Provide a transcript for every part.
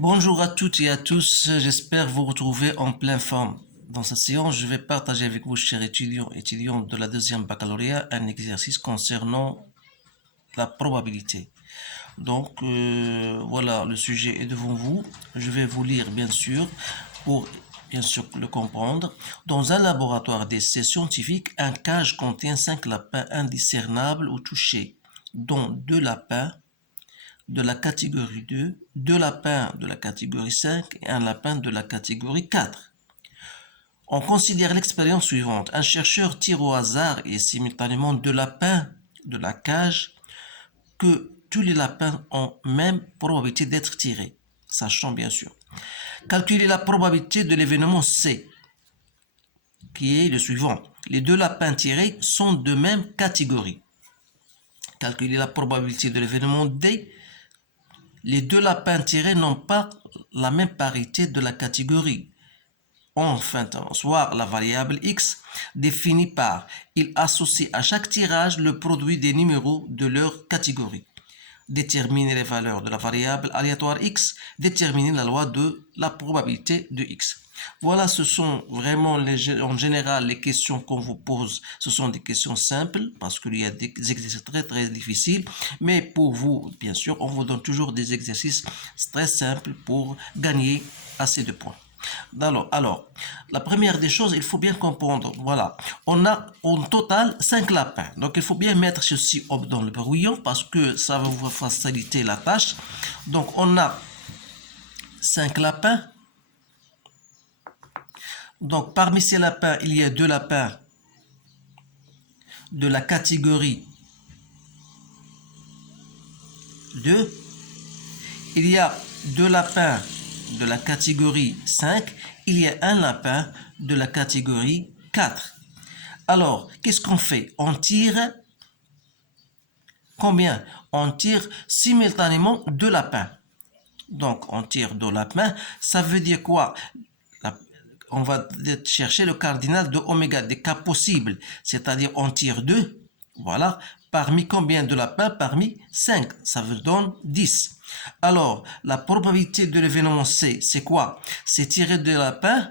Bonjour à toutes et à tous, j'espère vous retrouver en pleine forme. Dans cette séance, je vais partager avec vous, chers étudiants et étudiantes de la deuxième baccalauréat, un exercice concernant la probabilité. Donc, voilà, le sujet est devant vous. Je vais vous lire, bien sûr, pour bien sûr le comprendre. Dans un laboratoire d'essais scientifiques, un cage contient 5 lapins indiscernables ou touchés, dont 2 lapins de la catégorie 2, 2 lapins de la catégorie 5 et un lapin de la catégorie 4. On considère l'expérience suivante. Un chercheur tire au hasard et simultanément 2 lapins de la cage que tous les lapins ont même probabilité d'être tirés, sachant bien sûr. Calculer la probabilité de l'événement C, qui est le suivant. Les 2 lapins tirés sont de même catégorie. Calculer la probabilité de l'événement D. Les 2 lapins tirés n'ont pas la même parité de la catégorie. Enfin, soit la variable x définie par il associe à chaque tirage le produit des numéros de leur catégorie. Déterminer les valeurs de la variable aléatoire x, déterminer la loi de la probabilité de x. Voilà, ce sont vraiment en général les questions qu'on vous pose. Ce sont des questions simples parce qu'il y a des exercices très difficiles. Mais pour vous, bien sûr, on vous donne toujours des exercices très simples pour gagner assez de points. Alors, la première des choses, il faut bien comprendre, voilà, on a en total 5 lapins. Donc, il faut bien mettre ceci dans le brouillon parce que ça va vous faciliter la tâche. Donc, on a 5 lapins. Donc, parmi ces lapins, il y a 2 lapins de la catégorie 2. Il y a 2 lapins de la catégorie 5. Il y a un lapin de la catégorie 4. Alors, qu'est-ce qu'on fait? On tire combien? On tire simultanément 2 lapins. Donc, on tire 2 lapins. Ça veut dire quoi? On va chercher le cardinal de oméga des cas possibles. C'est-à-dire, on tire 2. Voilà. Parmi combien de lapins? Parmi 5. Ça veut donner 10. Alors, la probabilité de l'événement C, c'est quoi? C'est tirer 2 lapins.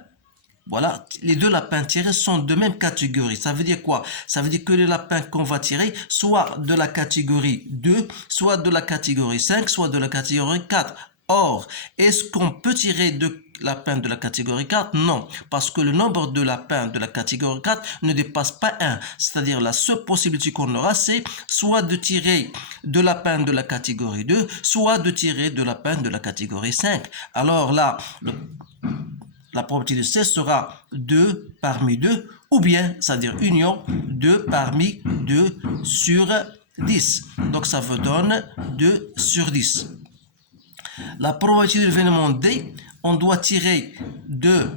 Voilà, les 2 lapins tirés sont de même catégorie. Ça veut dire quoi? Ça veut dire que les lapins qu'on va tirer, soit de la catégorie 2, soit de la catégorie 5, soit de la catégorie 4. Or, est-ce qu'on peut tirer 2 lapins de la catégorie 4? Non, parce que le nombre de lapins de la catégorie 4 ne dépasse pas 1. C'est-à-dire la seule possibilité qu'on aura, c'est soit de tirer 2 lapins de la catégorie 2, soit de tirer 2 lapins de la catégorie 5. Alors là, la probabilité de C sera 2 parmi 2, ou bien, c'est-à-dire union 2 parmi 2 sur 10. Donc, ça vous donne 2 sur 10. La probabilité de l'événement D, on doit tirer 2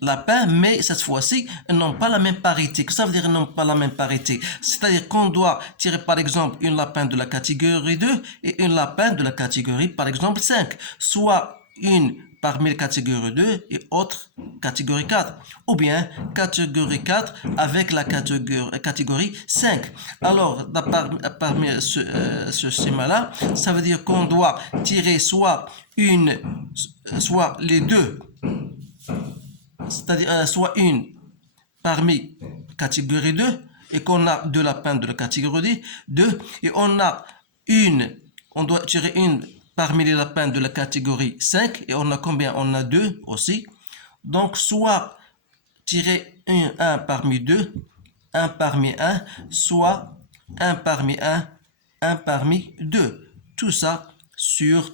lapins, mais cette fois-ci, ils n'ont pas la même parité. Que ça veut dire qu'ils n'ont pas la même parité? C'est-à-dire qu'on doit tirer, par exemple, un lapin de la catégorie 2 et un lapin de la catégorie, par exemple, 5. Soit une parmi les catégories 2 et autre catégorie 4. Ou bien catégorie 4 avec la catégorie 5. Alors, parmi ce schéma-là, ça veut dire qu'on doit tirer soit les deux, c'est-à-dire soit une parmi catégorie 2 et qu'on a 2 lapins de la catégorie 2 et on doit tirer une parmi les lapins de la catégorie 5 et on a combien? On a 2 aussi. Donc soit tirer un parmi 2, 1 parmi 1, soit 1 parmi 1 parmi 2. Tout ça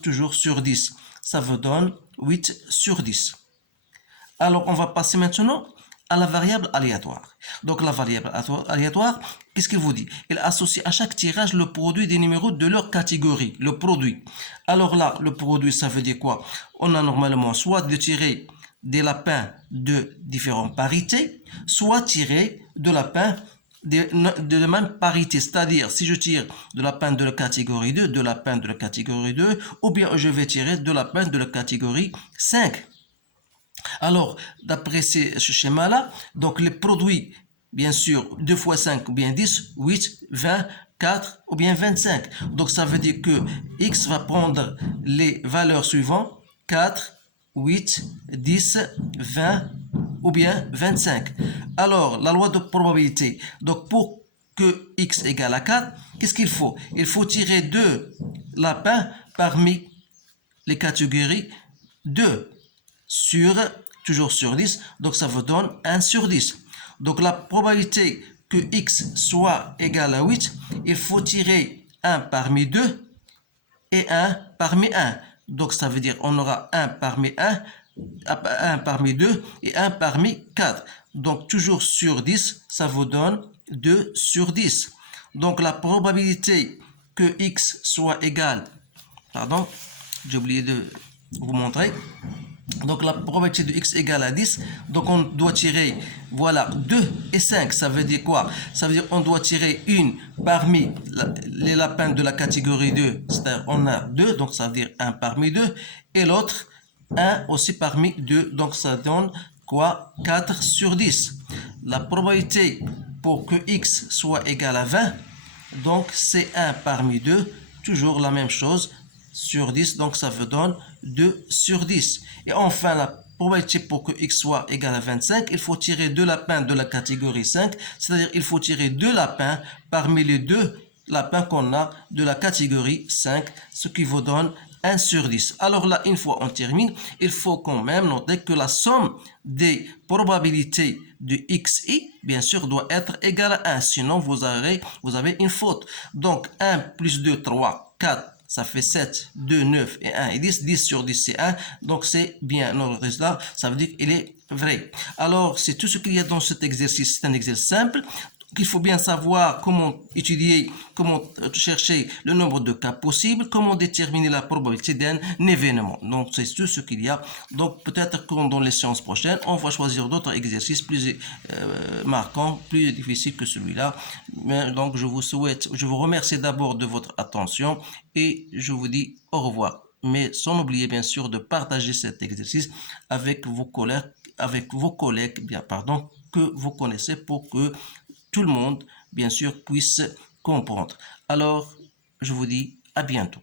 toujours sur 10. Ça vous donne 8 sur 10. Alors, on va passer maintenant à la variable aléatoire. Donc, la variable aléatoire, qu'est-ce qu'il vous dit? Elle associe à chaque tirage le produit des numéros de leur catégorie, le produit. Alors là, le produit, ça veut dire quoi? On a normalement soit de tirer des lapins de différentes parités, soit tirer de lapins de la même parité, c'est-à-dire si je tire de lapins de la catégorie 2, de lapins de la catégorie 2, ou bien je vais tirer de lapins de la catégorie 5. Alors, d'après ce schéma-là, donc les produits, bien sûr, 2 fois 5 ou bien 10, 8, 20, 4 ou bien 25. Donc ça veut dire que x va prendre les valeurs suivantes, 4, 8, 10, 20 ou bien 25. Alors, la loi de probabilité. Donc pour que x égale à 4, qu'est-ce qu'il faut? Il faut tirer 2 lapins parmi les catégories 2 sur, toujours sur 10, donc ça vous donne 1 sur 10. Donc la probabilité que x soit égal à 8, il faut tirer 1 parmi 2 et 1 parmi 1. Donc ça veut dire on aura 1 parmi 1 parmi 2 et 1 parmi 4. Donc toujours sur 10, ça vous donne 2 sur 10. Donc la probabilité que x soit égal, pardon, j'ai oublié de vous montrer. Donc la probabilité de x égale à 10, donc on doit tirer, voilà, 2 et 5, ça veut dire quoi? Ça veut dire on doit tirer une parmi les lapins de la catégorie 2, c'est-à-dire on a 2, donc ça veut dire 1 parmi 2, et l'autre 1 aussi parmi 2, donc ça donne quoi? 4 sur 10. La probabilité pour que x soit égal à 20, donc c'est 1 parmi 2, toujours la même chose, sur 10, donc ça vous donne 2 sur 10. Et enfin, la probabilité pour que x soit égal à 25, il faut tirer 2 lapins de la catégorie 5, c'est-à-dire il faut tirer 2 lapins parmi les 2 lapins qu'on a de la catégorie 5, ce qui vous donne 1 sur 10. Alors là, une fois on termine, il faut quand même noter que la somme des probabilités de xi, bien sûr, doit être égale à 1, sinon vous avez une faute. Donc 1 plus 2, 3, 4, ça fait 7, 2, 9 et 1 et 10. 10 sur 10, c'est 1. Donc, c'est bien notre résultat. Ça veut dire qu'il est vrai. Alors, c'est tout ce qu'il y a dans cet exercice. C'est un exercice simple. Il faut bien savoir comment étudier, comment chercher le nombre de cas possibles, comment déterminer la probabilité d'un événement. Donc, c'est tout ce qu'il y a. Donc, peut-être que dans les séances prochaines, on va choisir d'autres exercices plus marquants, plus difficiles que celui-là. Donc, je vous remercie d'abord de votre attention et je vous dis au revoir. Mais sans oublier, bien sûr, de partager cet exercice avec vos collègues, que vous connaissez pour que tout le monde, bien sûr, puisse comprendre. Alors, je vous dis à bientôt.